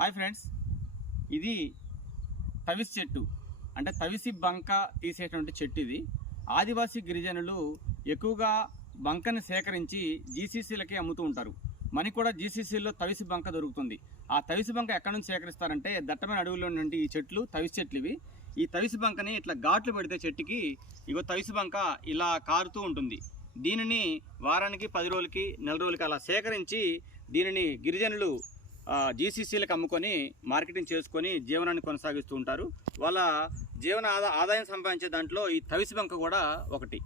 Hi friends. ఇది తవిసి చెట్టు. అంటే తవిసి బంక తీసేటువంటి చెట్టు ఇది ఆదివాసీ గిరిజనులు ఎక్కువగా బంకని సేకరించి జీసీసీలకి అమ్ముతూ ఉంటారు. మనకి కూడా జీసీసీలో తవిసి బంక దొరుకుతుంది. ఆ తవిసి బంక ఎక్కడి నుంచి సేకరిస్తారంటే దట్టమైన అడవుల్లో నుండి ఈ చెట్లు తవిసి చెట్లు ఇవి ఈ తవిసి బంకని ఇట్లా ఘాట్లు పెడితే చెట్టుకి ఇగో తవిసి బంక ఇలా కారుతూ ఉంటుంది. దీనిని వారానికి పది రోజులకి నెల రోజులకి అలా సేకరించి దీనిని గిరిజనులు జీసీసీలకు అమ్ముకొని మార్కెటింగ్ చేసుకొని జీవనాన్ని కొనసాగిస్తూ ఉంటారు. వాళ్ళ జీవన ఆదా ఆదాయం సంపాదించే దాంట్లో ఈ తవిసి బంక కూడా ఒకటి.